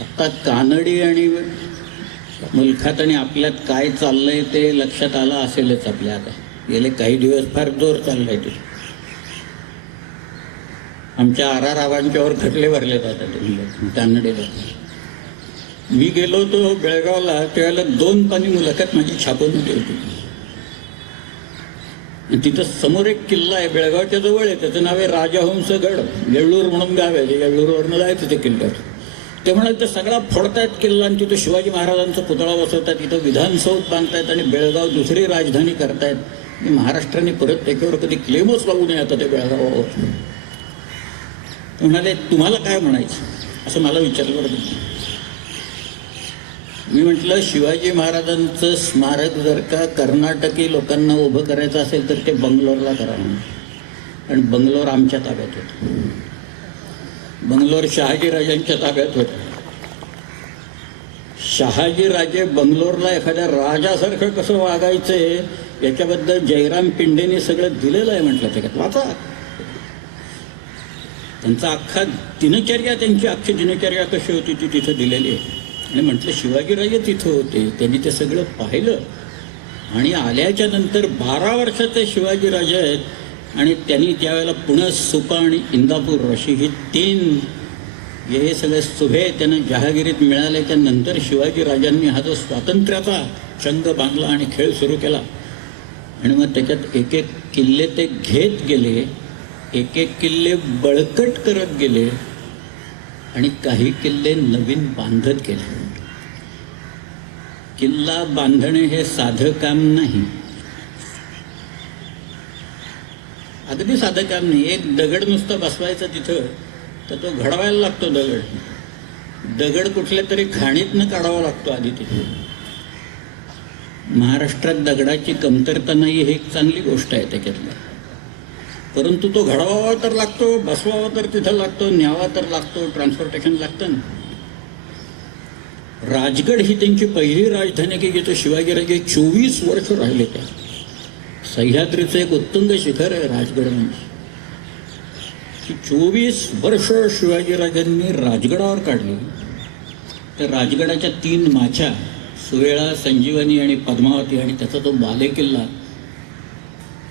आत्ता कानडी आणि मुलखात आणि आपल्यात काय चाललंय ते लक्षात आलं असेलच आपल्या. आता गेले काही दिवस फार जोर चाललाय ते. आमच्या आरारावांच्यावर खटले भरले जातात कानडीला. मी गेलो होतो बेळगावला त्यावेळेला 2 पानी मुलाखत माझी छापून होती. तिथं समोर एक किल्ला आहे बेळगावच्या जवळ आहे, त्याचं नाव आहे राजहंसगड. येळूर म्हणून गाव आहे, येळूरवरनं जायचं ते किल्ल्यावर. ते म्हणाले ते सगळा फोडतायत किल्ला आणि तिथं शिवाजी महाराजांचा पुतळा बसवतात, तिथं विधानसौध बांधतायत आणि बेळगाव दुसरी राजधानी करतायत. महाराष्ट्राने परत त्याच्यावर कधी क्लेमच लावू नये आता ते बेळगावावर. म्हणाले तुम्हाला काय म्हणायचं असं मला विचारलं बरं. मी म्हटलं शिवाजी महाराजांचं स्मारक जर का कर्नाटकी लोकांना उभं करायचं असेल तर ते बंगलोरला करा, कारण बंगलोर आमच्या ताब्यात होतं. बंगलोर शहाजीराजांच्या ताब्यात होतं. शहाजीराजे बंगलोरला एखाद्या राजासारखं कसं वागायचंय याच्याबद्दल जयराम पिंडेने सगळं दिलेलं आहे म्हटलं. त्याच्यात वाचा. त्यांचा अख्खा दिनचर्या, त्यांची अख्खी दिनचर्या कशी होती ती तिथं दिलेली आहे. आणि म्हटलं शिवाजीराजे तिथं होते, त्यांनी ते सगळं पाहिलं आणि आल्याच्या नंतर 12 वर्षाचे शिवाजीराजे आहेत आणि त्यांनी त्यावेळेला पुणे, सुपा आणि इंदापूर अशी ही 3 हे सगळे सुभे त्यांना जहागिरीत मिळाल्याच्या नंतर शिवाजीराजांनी हा जो स्वातंत्र्याचा चंग बांधला आणि खेळ सुरू केला. आणि मग त्याच्यात एक एक किल्ले ते घेत गेले, एक एक किल्ले बळकट करत गेले आणि काही किल्ले नवीन बांधत गेले. किल्ला बांधणे हे साधं काम नाही, अगदी साधं काम नाही. एक दगड नुसता बसवायचा तिथं तर तो घडवायला लागतो. दगड कुठल्या तरी खाणीतनं काढावा लागतो आधी तिथे. महाराष्ट्रात दगडाची कमतरता नाही ही एक चांगली गोष्ट आहे त्याच्यातली. परंतु तो घडवावा तर लागतो, बसवावा तर तिथं लागतो, न्यावा तर लागतो, ट्रान्सपोर्टेशन लागतं ना. राजगड ही त्यांची पहिली राजधानी की जिथं शिवाजीराजे 24 वर्ष राहिले. त्या सह्याद्रीचं एक उत्तुंग शिखर आहे राजगड. म्हणजे 24 वर्ष शिवाजीराजांनी राजगडावर काढली. तर राजगडाच्या 3 माच्या सुवेळा, संजीवनी आणि पद्मावती आणि त्याचा तो बालेकिल्ला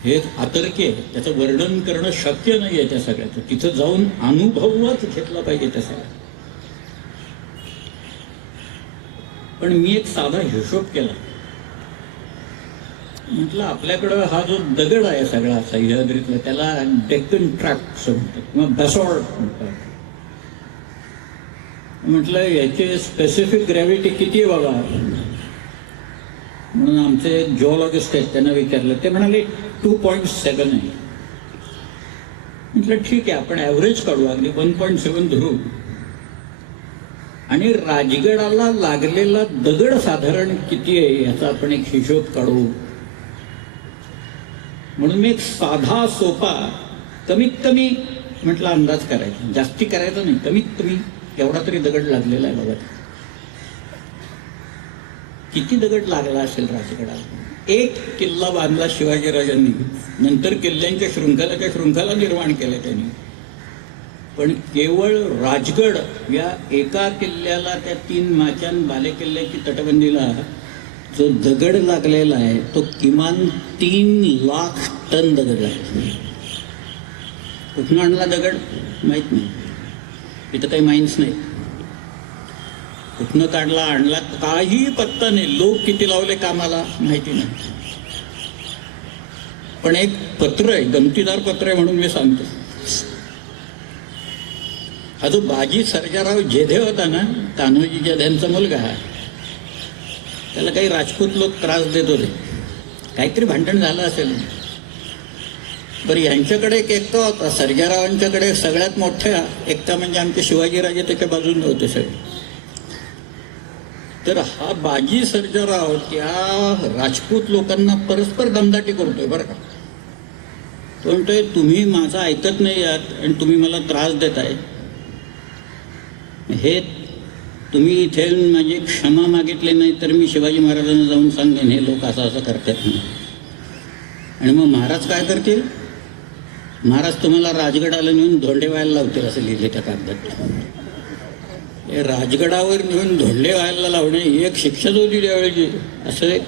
हे आतर्की आहे. त्याचं वर्णन करणं शक्य नाही आहे त्या सगळ्याचं. तिथं जाऊन अनुभवच घेतला पाहिजे त्या सगळ्या. पण मी एक साधा हिशोब केला. म्हटलं आपल्याकडं हा जो दगड आहे सगळा सह्याद्रीतला त्याला डेक्कन ट्रॅप म्हणतात किंवा बॅसॉल्ट म्हणतात. म्हटलं याची स्पेसिफिक ग्रॅव्हिटी किती आहे बाबा म्हणून आमचे जिओलॉजिस्ट आहेत त्यांना विचारलं. ते म्हणाले 2.7 आहे. म्हटलं ठीक आहे आपण ॲव्हरेज काढू, अगदी 1.7 धरू. आणि राजगडाला लागलेला दगड साधारण किती आहे याचा आपण एक हिशोब काढू. म्हणून मी एक साधा सोपा कमीत कमी म्हटलं अंदाज करायचा, जास्ती करायचा नाही, कमीत कमी एवढा तरी दगड लागलेला आहे बघा. किती दगड लागला असेल राजगडाला. एक किल्ला बांधला शिवाजीराजांनी, नंतर किल्ल्यांच्या शृंखला निर्माण केल्या त्यांनी. पण केवळ राजगड या एका किल्ल्याला त्या 3 माच्यान बाले किल्ल्याची तटबंदीला जो दगड लागलेला आहे तो किमान 3 लाख टन दगड आहे. कुठून आणला दगड माहित नाही, इथं काही माइन्स नाही. कुठनं काढला आणला काही पत्ता नाही. लोक किती लावले कामाला माहिती नाही. पण एक पत्र आहे, गमतीदार पत्र आहे म्हणून मी सांगतो. हा जो बाजी सर्जाराव जेधे होता ना, कान्होजी जेधेंचा मुलगा, त्याला काही राजपूत लोक त्रास देत होते. काहीतरी भांडण झालं असेल. बरं यांच्याकडे एक एकटा होता सर्जारावांच्याकडे. सगळ्यात मोठ्या एकटा म्हणजे आमचे शिवाजीराजे त्याच्या बाजूने होते सगळे. तर हा बाजी सर्जाराव त्या राजपूत लोकांना परस्पर दमदाटी करतोय बरं का. तो म्हणतोय तुम्ही माझं ऐकत नाही आहात आणि तुम्ही मला त्रास देताय. हे तुम्ही इथे माझी क्षमा मागितली नाही तर मी शिवाजी महाराजांना जाऊन सांगेन हे लोक असं असं करतात. आणि मग महाराज काय करतील, महाराज तुम्हाला राजगडाला नेऊन धोंडे व्हायला लावतील असं लिहिले त्या कागदात. हे राजगडावर नेऊन धोंडे व्हायला लावणे ही एक शिक्षाच होती त्यावेळेची. असं एक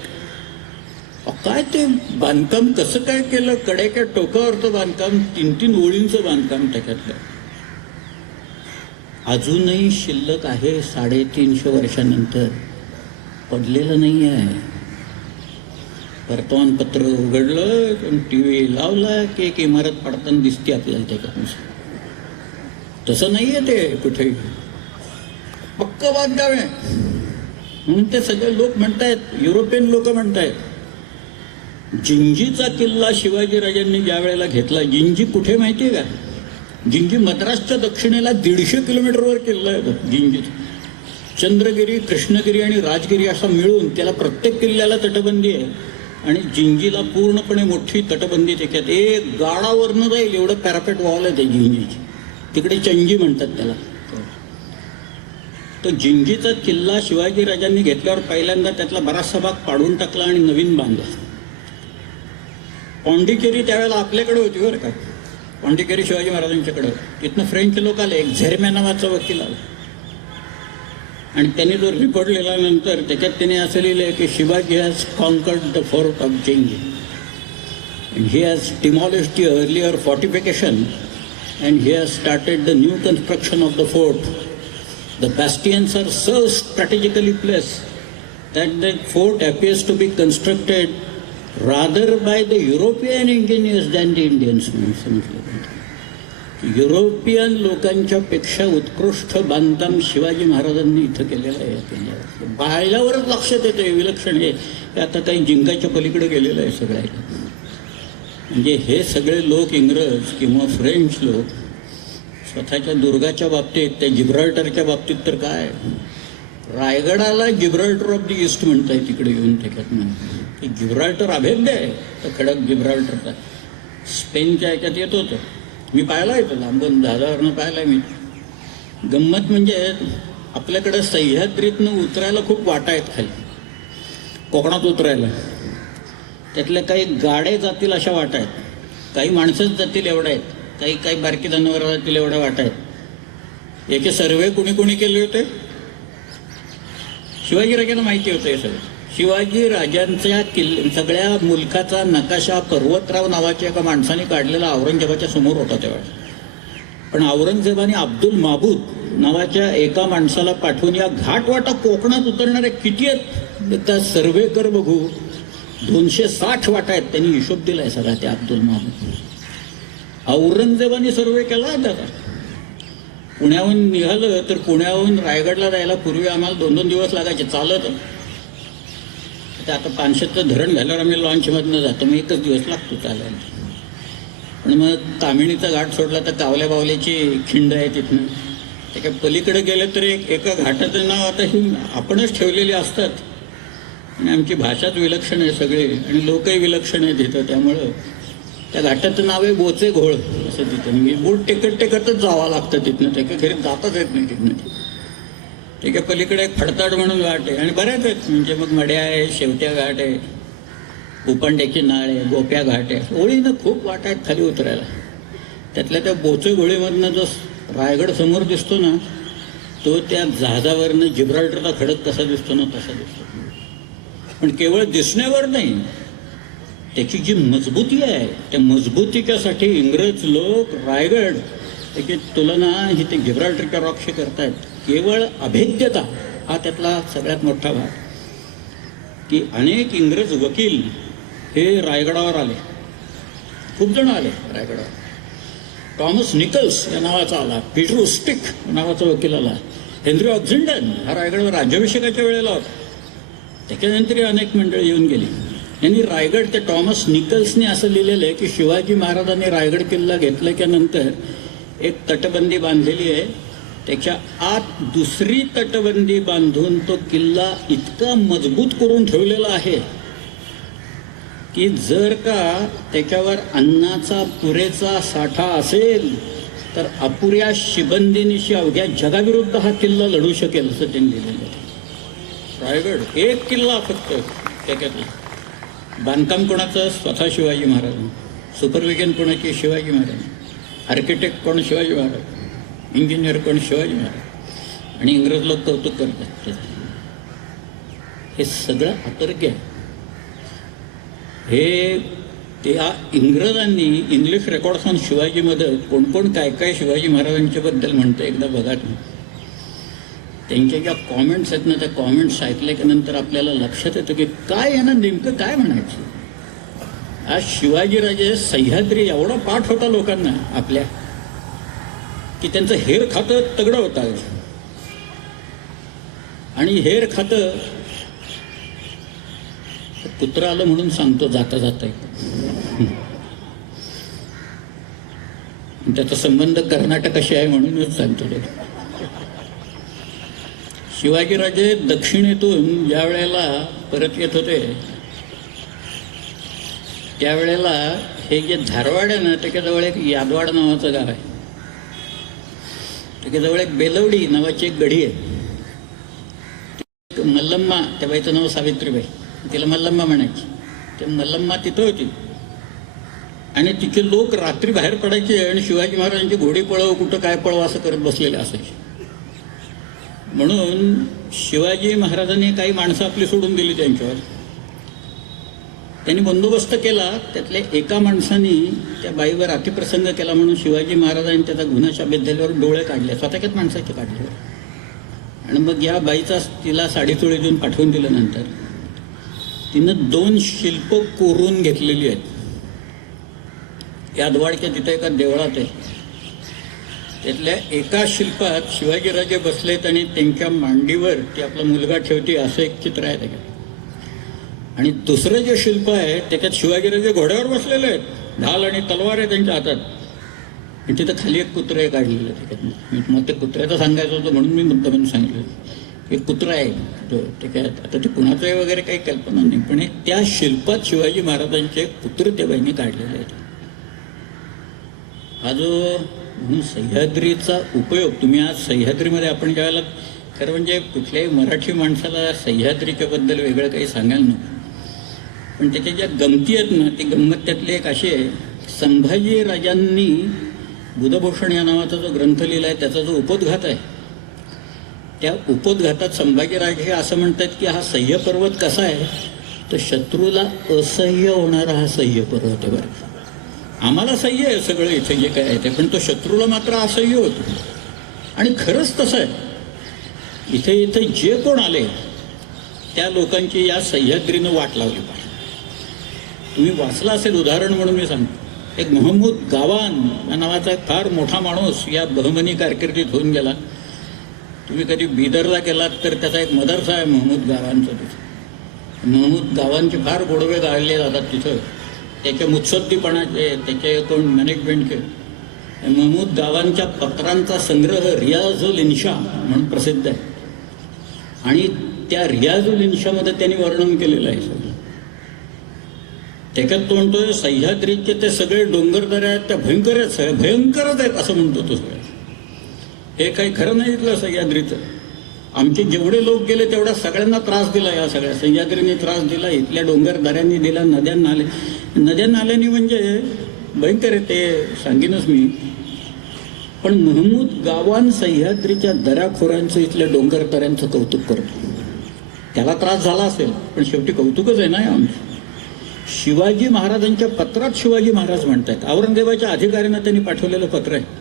काय ते बांधकाम कसं काय केलं, कडेच्या टोकावरचं बांधकाम, 3-3 ओळींचं बांधकाम त्याच्यातलं अजूनही शिल्लक आहे. 350 वर्षानंतर पडलेलं नाही आहे. वर्तमानपत्र उघडलं, TV लावला की एक इमारत पडताना दिसते आपल्याला त्याच्यानुसार. तसं नाही आहे ते कुठेही, पक्क बांधकाम आहे म्हणून ते सगळे लोक म्हणतायत, युरोपियन लोक म्हणतायत. जिंजीचा किल्ला शिवाजीराजांनी ज्या वेळेला घेतला, जिंजी कुठे माहिती आहे का? जिंजी मद्रासच्या दक्षिणेला 150 किलोमीटरवर किल्ला आहे जिंजी. चंद्रगिरी, कृष्णगिरी आणि राजगिरी असा मिळून त्याला प्रत्येक किल्ल्याला तटबंदी आहे आणि जिंजीला पूर्णपणे मोठी तटबंदी त्याच्यात. एक गाडावरनं जाईल एवढं पॅरापेट वॉल आहे ते जिंजीची. तिकडे चंजी म्हणतात त्याला. तो जिंजीचा किल्ला शिवाजीराजांनी घेतल्यावर पहिल्यांदा त्यातला बराचसा भाग पाडून टाकला आणि नवीन बांधला. पॉंडिचेरी त्यावेळेला आपल्याकडे होती बरं का. पॉंडिचेरी शिवाजी महाराजांच्याकडं. तिथनं फ्रेंच लोक आले, एक झेरम्या नावाचा वकील आला आणि त्यांनी जो रिपोर्ट लिहिल्यानंतर त्याच्यात त्याने असं लिहिलं की Shivaji has conquered the fort of Gingee and he has demolished the earlier fortification and he has started the new construction of the fort. The bastions are so strategically placed that the fort appears to be constructed rather by the European engineers than the Indians. European लोकांच्या पेक्षा उत्कृष्ट बांधकाम शिवाजी महाराजांनी इथं केलेलं आहे. किल्ल्यावर बायलावरच लक्षात येते विलक्षण. हे आता काही जिंकाच्या पलीकडे गेलेलं आहे सगळ्याला. म्हणजे हे सगळे लोक, इंग्रज किंवा फ्रेंच लोक, स्वतःच्या दुर्गाच्या बाबतीत, त्या जिब्राल्टरच्या बाबतीत तर काय, रायगडाला जिब्राल्टर ऑफ द ईस्ट म्हणताय तिकडे येऊन त्याच्यात. जिब्राल्टर अभेद्य आहे तर खडक जिब्राल्टरचा. स्पेनच्या ह्याच्यात येत होतं, मी पाहिला आहे तो लांबून जहाजावरनं पाहिला आहे मी. गंमत म्हणजे आपल्याकडं सह्याद्रीतनं उतरायला खूप वाटा आहेत खाली, कोकणात उतरायला. त्यातल्या काही गाड्या जातील अशा वाटा आहेत, काही माणसंच जातील एवढ्या आहेत, काही बारकी जनावरं जातील एवढ्या वाटा आहेत. याचे सर्वे कुणी केले होते? शिवाजीराजांना माहिती होतं हे सगळं. शिवाजीराजांच्या सगळ्या मुलखाचा नकाशा पर्वतराव नावाच्या एका माणसाने काढलेला औरंगजेबाच्या समोर होता तेव्हा. पण औरंगजेबाने अब्दुल माबूद नावाच्या एका माणसाला पाठवून या घाटवाटा कोकणात उतरणाऱ्या किती आहेत त्या सर्वे कर बघू. 260 वाटा आहेत. त्यांनी हिशोब दिलाय सगळा त्या अब्दुल माबूद. औरंगजेबाने सर्वे केला त्याचा. पुण्याहून निघालं तर पुण्याहून रायगडला जायला पूर्वी आम्हाला 2-2 दिवस लागायचे चालत. आता 500चं धरण झाल्यावर आम्ही लॉन्चमधनं जातो, मग 1च दिवस लागतो चालायला. पण मग तामिणीचा घाट सोडला तर कावल्या बावल्याची खिंड आहे तिथनं. त्याच्या पलीकडे गेलं तर एका घाटाचं नाव आता ही आपणच ठेवलेली असतात आणि आमची भाषाच विलक्षण आहे सगळे आणि लोकही विलक्षण आहे तिथं. त्यामुळं त्या घाटाचं नाव आहे बोचे घोळ असं तिथं. म्हणजे बोट टेकतच जावं लागतं तिथनं, त्याच्या घरी जाताच येत नाही तिथनं. त्याच्या पलीकडे एक फडताड म्हणून घाट आहे आणि बऱ्याच आहेत. म्हणजे मग मड्या आहे, शेवट्या घाट आहे, उपांड्याची नाळ आहे, गोप्या घाट आहे. ओळीनं खूप वाट आहेत खाली उतरायला. त्यातल्या त्या बोचे घोळीमधनं जो रायगड समोर दिसतो ना, तो त्या जहाजावरनं जिब्राल्टरचा खडक कसा दिसतो ना तसा दिसतो. पण केवळ दिसण्यावर नाही, त्याची जी मजबूती आहे त्या मजबूतीच्यासाठी इंग्रज लोक रायगड त्याची तुलना ही ते जिब्राल्टरच्या रॉकशी करतायत. केवळ अभेद्यता हा त्यातला सगळ्यात मोठा भाग. की अनेक इंग्रज वकील हे रायगडावर आले, खूप जण आले रायगडावर. टॉमस निकल्स या नावाचा आला, पीटर उस्टिक नावाचा वकील आला, हेनरी ऑक्झिंडन हा रायगडावर राज्याभिषेकाच्या वेळेला होता. त्याच्यानंतर अनेक मंडळी येऊन गेली. यांनी रायगड, त्या टॉमस निकल्सने असं लिहिलेलं आहे की शिवाजी महाराजांनी रायगड किल्ला घेतल्याच्या नंतर एक तटबंदी बांधलेली आहे, त्याच्या आत दुसरी तटबंदी बांधून तो किल्ला इतका मजबूत करून ठेवलेला आहे की जर का त्याच्यावर अन्नाचा पुरेसा साठा असेल तर अपुऱ्या शिबंदीनिशी अवघ्या जगाविरुद्ध हा किल्ला लढू शकेल असं त्यांनी लिहिलेलं आहे. रायगड एक किल्ला फक्त त्याच्यातला. बांधकाम कोणाचं? स्वतः शिवाजी महाराज. सुपरविजन कोणाची? शिवाजी महाराज. आर्किटेक्ट कोण? शिवाजी महाराज. इंजिनियर कोण? शिवाजी महाराज. आणि इंग्रज लोक कौतुक करतात त्याचं. हे सगळं अतर्क्य आहे. हे त्या इंग्रजांनी इंग्लिश रेकॉर्ड्स ऑन शिवाजीमध्ये कोण कोण काय काय शिवाजी महाराजांच्याबद्दल म्हणतं एकदा बघा तुम्ही. त्यांच्या ज्या कॉमेंट्स आहेत ना, त्या कॉमेंट्स ऐकल्यानंतर आपल्याला लक्षात येतं की काय यांना नेमकं काय म्हणायचं. आज शिवाजीराजे सह्याद्री एवढा पाठ होता लोकांना आपल्या की त्यांचं हेर खातं तगडं होतं. आणि हेर खातं कुत्रं आलं म्हणून सांगतो जाता जाता. त्याचा संबंध कर्नाटकाशी आहे म्हणूनच सांगतो. शिवाजीराजे दक्षिणेतून ज्या वेळेला परत येत होते त्यावेळेला हे जे धारवाड आहे ना, त्याच्याजवळ एक यादवाड नावाचं गाव आहे. त्याच्याजवळ एक बेलवडी नावाची एक गढी आहे. मल्लम्मा, त्या बाईचं नाव सावित्रीबाई, तिला मल्लम्मा म्हणायची. ते मल्लम्मा तिथं होती आणि तिचे लोक रात्री बाहेर पडायचे आणि शिवाजी महाराजांची घोडी पळव कुठं काय पळव असं करत बसलेले असायचे. म्हणून शिवाजी महाराजांनी काही माणसं आपली सोडून दिली त्यांच्यावर. त्यांनी बंदोबस्त केला. त्यातल्या एका माणसाने त्या बाईवर अतिप्रसंग केला म्हणून शिवाजी महाराजांनी त्याचा गुन्हा शाबित झाल्यावर डोळे काढले, स्वतःच्याच माणसाचे काढले. आणि मग या बाईचा तिला साडीचोळी देऊन पाठवून दिल्यानंतर तिनं 2 शिल्प कोरून घेतलेली आहेत. यादवाडच्या तिथं एका देवळात आहे. त्यातल्या एका शिल्पात शिवाजीराजे बसलेत आणि त्यांच्या मांडीवर ते आपला मुलगा ठेवते असं एक चित्र आहे त्याच्यात. आणि दुसरं जे शिल्प आहे त्याच्यात शिवाजीराजे घोड्यावर बसलेले आहेत, ढाल आणि तलवार आहे त्यांच्या हातात. आणि तिथं खाली एक कुत्रं आहे काढलेलं त्याच्यात. मग ते कुत्र्याचं सांगायचं होतं म्हणून मी मुद्दामून सांगितलं. एक कुत्रा आहे तो, ते काय आता ते कुणाचं आहे वगैरे काही कल्पना नाही, पण त्या शिल्पात शिवाजी महाराजांचे कुत्र त्या बाईने काढलेले आहेत. हा जो म्हणून सह्याद्रीचा उपयोग, तुम्ही आज सह्याद्रीमध्ये आपण ज्यावेळेला खरं म्हणजे कुठल्याही मराठी माणसाला सह्याद्रीच्या बद्दल वेगळं काही सांगायला नको, पण त्याच्या ज्या गमती आहेत ना, ती गंमत त्यातली एक अशी आहे. संभाजी राजांनी बुधभूषण या नावाचा जो ग्रंथ लिहिला आहे त्याचा जो उपोद्घात आहे, त्या उपोद्घातात संभाजीराजे हे असं म्हणतात की हा सह्य पर्वत कसा आहे तर शत्रूला असह्य होणारा हा सह्य पर्वत आहे. बरं, आम्हाला सह्य आहे सगळं इथे जे काय आहे ते, पण तो शत्रूला मात्र असह्य होतो. आणि खरंच तसं आहे. इथे जे कोण आले त्या लोकांची या सह्याद्रीनं वाट लावली पाहिजे. तुम्ही वाचला असेल, उदाहरण म्हणून मी सांगतो. एक महमूद गावान या नावाचा एक फार मोठा माणूस या बहमनी कारकिर्दीत होऊन गेला. तुम्ही कधी बिदरला गेलात तर त्याचा एक मदरसा आहे महमूद गावांचा. तिथं महमूद गावांचे फार गोडवे गाळले जातात तिथं. त्याच्या मुत्सद्दीपणाचे, त्याचे कोण मॅनेजमेंटचे. महमूद गावांच्या पत्रांचा संग्रह रियाजुल इन्शा म्हणून प्रसिद्ध आहे. आणि त्या रियाजुल इन्शामध्ये त्यांनी वर्णन केलेलं आहे सगळं. त्याच्यात तो म्हणतोय सह्याद्रीचे ते सगळे डोंगरदऱ्या आहेत त्या भयंकरच आहेत असं म्हणतो तो. सगळं हे काही खरं नाही इथलं सह्याद्रीचं. आमचे जेवढे लोक गेले तेवढा सगळ्यांना त्रास दिला. या सगळ्या सह्याद्रीने त्रास दिला, इथल्या डोंगरदऱ्यांनी दिला, नद्या नाल्यांनी म्हणजे भयंकर आहे ते सांगेनच मी. पण महमूद गावान सह्याद्रीच्या दऱ्याखोऱ्यांचं, इथल्या डोंगरदऱ्यांचं कौतुक करतो. त्याला त्रास झाला असेल पण शेवटी कौतुकच आहे ना आमचं. शिवाजी महाराजांच्या पत्रात शिवाजी महाराज म्हणतायत, औरंगजेबाच्या अधिकाऱ्यांना त्यांनी पाठवलेलं पत्र आहे.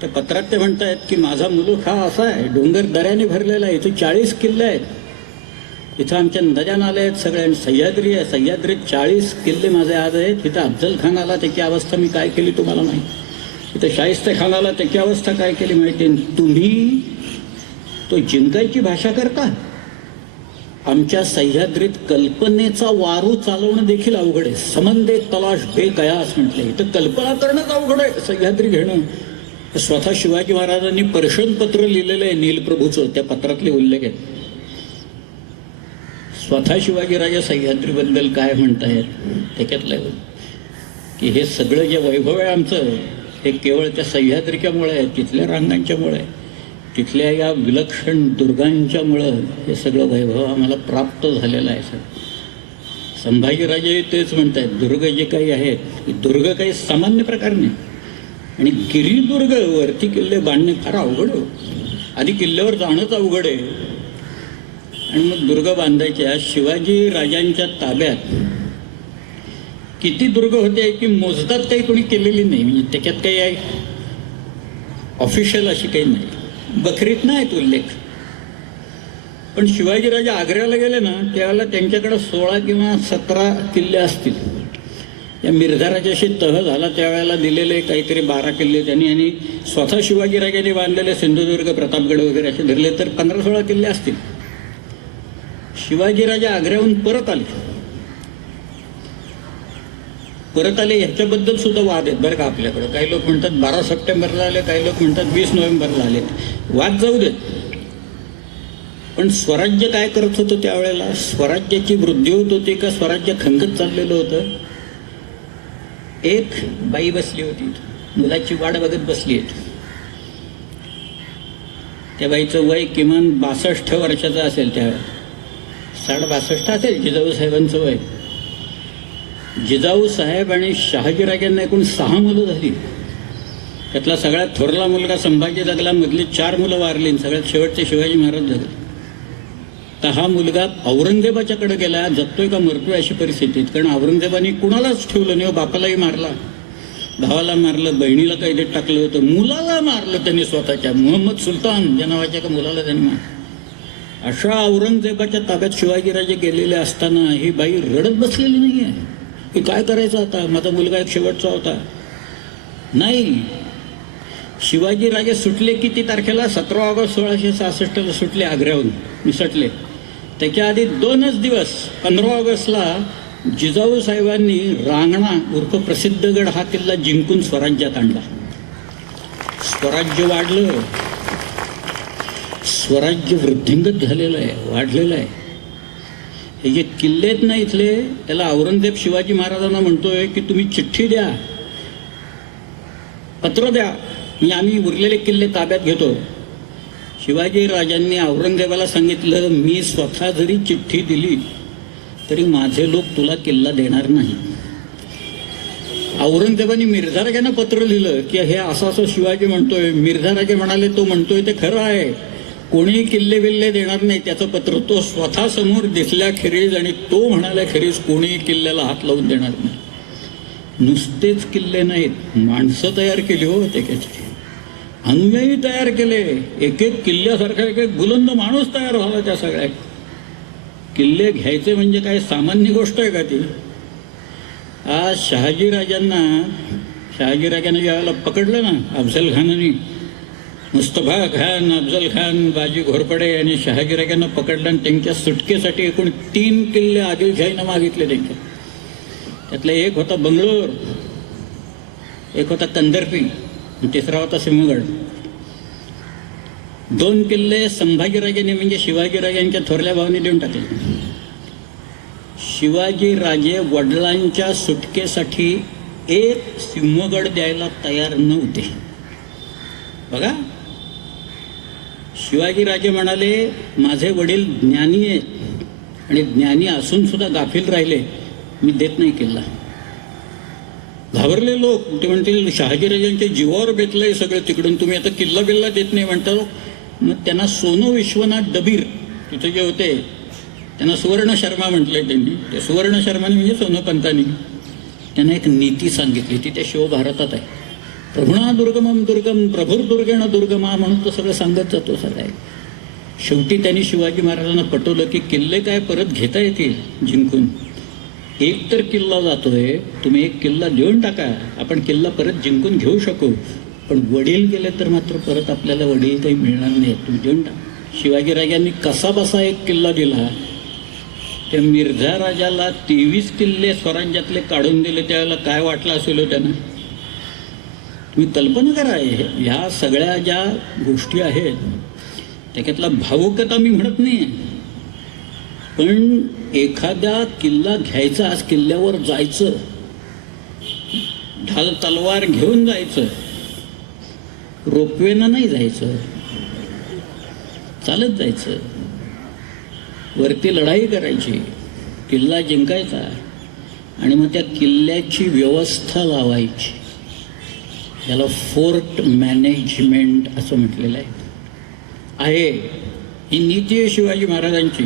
त्या पत्रात ते म्हणतायत की माझा मुलूक हा असा आहे, डोंगर दऱ्याने भरलेला आहे, इथे 40 किल्ले आहेत, इथं आमच्या नद्या नाल्या आहेत सगळ्या, सह्याद्री आहे, सह्याद्रीत 40 किल्ले माझे आज आहेत. इथं अफजल खान आला त्याची अवस्था मी काय केली तुम्हाला माहिती. इथं शाहिस्ते खान आला त्याची अवस्था काय केली माहिती. तुम्ही तो जिंकायची भाषा करता. आमच्या सह्याद्रीत कल्पनेचा वारू चालवणं देखील अवघड आहे. समंदे तलाश बेकयास म्हटले. इथं कल्पना करणंच अवघड आहे सह्याद्री घेणं. स्वतः शिवाजी महाराजांनी पर्शन पत्र लिहिलेलं आहे नीलप्रभूचं, त्या पत्रातले उल्लेख आहेत. स्वतः शिवाजीराजे सह्याद्रीबद्दल काय म्हणतायत त्याच्यातलं की हे सगळं जे वैभव आहे आमचं हे केवळ त्या सह्याद्रीच्यामुळे आहे, तिथल्या रांगांच्यामुळे आहे, तिथल्या या विलक्षण दुर्गांच्यामुळं हे सगळं वैभव आम्हाला प्राप्त झालेलं आहे. संभाजीराजे तेच म्हणतात, दुर्ग जे काही आहेत दुर्ग काही सामान्य प्रकार नाही. आणि गिरिदुर्ग वरती किल्ले बांधणे फार अवघड होतं. आधी किल्ल्यावर जाणंच अवघड आहे आणि मग दुर्ग बांधायच्या. शिवाजी राजांच्या ताब्यात किती दुर्ग होते की मोजदात काही कोणी केलेली नाही, म्हणजे त्याच्यात काही आहे ऑफिशियल अशी काही नाही, बखरीत नाही तो उल्लेख. पण शिवाजीराजे आग्र्याला गेले ना त्यावेळेला त्यांच्याकडे 16 किंवा 17 किल्ले असतील. या मिर्झा राजाशी तह झाला त्यावेळेला दिलेले काहीतरी 12 किल्ले त्यांनी, आणि स्वतः शिवाजीराजांनी बांधलेले सिंधुदुर्ग, प्रतापगड वगैरे असे धरले तर 15-16 किल्ले असतील. शिवाजीराजे आग्र्याहून परत आले ह्याच्याबद्दल सुद्धा वाद आहेत बरं का आपल्याकडं. काही लोक म्हणतात 12 सप्टेंबरला आले, काही लोक म्हणतात 20 नोव्हेंबरला आले. वाद जाऊ देत. पण स्वराज्य काय करत होतं त्यावेळेला? स्वराज्याची वृद्धी होत होती का स्वराज्य खंगत चाललेलं होतं? एक बाई बसली होती, मुलाची वाट बघत बसली आहे. त्या बाईचं वय किमान 62 वर्षाचं असेल, त्यावेळेला 62 असेल जिजाऊ साहेबांचं वय. जिजाऊ साहेब आणि शहाजीराजांना एकूण 6 मुलं झाली. त्यातला सगळ्यात थोरला मुलगा संभाजी जगला, मधली 4 मुलं वारली, सगळ्यात शेवटचे शिवाजी महाराज झाले. तर हा मुलगा औरंगजेबाच्याकडे गेला, जगतोय का मरतोय अशी परिस्थितीत. कारण औरंगजेबाने कुणालाच ठेवलं नाही, बापालाही मारला, भावाला मारलं, बहिणीला कैदेत टाकलं होतं, मुलाला मारलं त्यांनी स्वतःच्या, मुहम्मद सुलतान या नावाच्या का मुलाला त्यांनी मारलं. अशा औरंगजेबाच्या ताब्यात शिवाजीराजे गेलेले असताना ही बाई रडत बसलेली नाही आहे की काय करायचं आता, माझा मुलगा एक शेवटचा होता. नाही, शिवाजीराजे सुटले किती तारखेला? 17 ऑगस्ट 1666 सुटले आग्र्याहून, निसटले. त्याच्या आधी 2च दिवस 15 ऑगस्टला जिजाऊ साहेबांनी रांगणा उर्फ प्रसिद्धगड हा किल्ला जिंकून स्वराज्यात आणला. स्वराज्य वाढलं, स्वराज्य वृद्धिंगत झालेलं आहे, वाढलेलं आहे. हे जे किल्ले आहेत ना इथले, त्याला औरंगजेब शिवाजी महाराजांना म्हणतोय की तुम्ही चिठ्ठी द्या, पत्र द्या, मी आम्ही उरलेले किल्ले ताब्यात घेतो. शिवाजी राजांनी औरंगजेबाला सांगितलं, मी स्वतः जरी चिठ्ठी दिली तरी माझे लोक तुला किल्ला देणार नाही. औरंगजेबाने मिर्झा राजांना पत्र लिहिलं की हे असं असं शिवाजी म्हणतोय. मिर्झा राजे म्हणाले तो म्हणतोय ते खरं आहे, कोणी किल्ले बिल्ले देणार नाही. त्याचं पत्र तो स्वतः समोर दिसल्याखेरीज आणि तो म्हणाल्याखेरीज कोणी किल्ल्याला हात लावून देणार नाही. नुसतेच किल्ले नाहीत, माणसं तयार केली हो, त्याची अनुयायी तयार केले. एक एक किल्ल्यासारखा एक एक बुलंद माणूस तयार झाला त्या सगळ्या. किल्ले घ्यायचे म्हणजे काय सामान्य गोष्ट आहे का ती? आज शहाजीराजांना ज्यावेळेला पकडलं ना अफजल खानाने, मुस्तफा खान, अफजल खान, बाजी घोरपडे यांनी शहाजीराजांना पकडलं आणि त्यांच्या सुटकेसाठी एकूण 3 किल्ले आदिलशाहीनं मागितले त्यांच्या. त्यातला एक होता बंगलोर, एक होता कंदर्पी, तिसरा होता सिंहगड. 2 किल्ले संभाजीराजांनी म्हणजे शिवाजीराजांच्या थोरल्या भावाने देऊन टाकले. शिवाजीराजे वडिलांच्या सुटकेसाठी एक सिंहगड द्यायला तयार नव्हते. बघा, शिवाजीराजे म्हणाले माझे वडील ज्ञानी आहेत आणि ज्ञानी असून सुद्धा गाफील राहिले, मी देत नाही किल्ला. घाबरले लोक, ते म्हणतील शहाजीराजांच्या जीवावर बेतलंय सगळं तिकडून, तुम्ही आता किल्ला बिल्ला देत नाही म्हणता. मग त्यांना सोनू विश्वनाथ डबीर तिथे जे होते त्यांना सुवर्ण शर्मा म्हटलंय त्यांनी. ते सुवर्ण शर्माने म्हणजे सोनोपंतांनी त्यांना एक नीती सांगितली, ती त्या शिवभारतात आहे. प्रभुणा दुर्गमम दुर्गम प्रभुर्दुर्गेण दुर्गमा म्हणून तो सगळं सांगत जातो सगळं. शेवटी त्यांनी शिवाजी महाराजांना पटवलं की किल्ले काय परत घेता येतील जिंकून. एक तर किल्ला जातोय, तुम्ही एक किल्ला देऊन टाका, आपण किल्ला परत जिंकून घेऊ शकू. पण वडील गेले तर मात्र परत आपल्याला वडील काही मिळणार नाही, तुम्ही देऊन टाका. शिवाजीराजांनी कसा बसा एक किल्ला दिला. त्या मिर्झा राजाला 23 किल्ले स्वराज्यातले काढून दिले, त्यावेळेला काय वाटलं असेल त्यांना? तुम्ही कल्पना करा. ह्या सगळ्या ज्या गोष्टी आहेत त्याच्यातला भावुकता मी म्हणत नाही, पण एखादा किल्ला घ्यायचा, आज किल्ल्यावर जायचं, ढाल तलवार घेऊन जायचं, रोपवेनं नाही जायचं, चालत जायचं, वरती लढाई करायची, किल्ला जिंकायचा आणि मग त्या किल्ल्याची व्यवस्था लावायची. याला फोर्ट मॅनेजमेंट असं म्हटलेलं आहे. आहे, ही नीती आहे शिवाजी महाराजांची.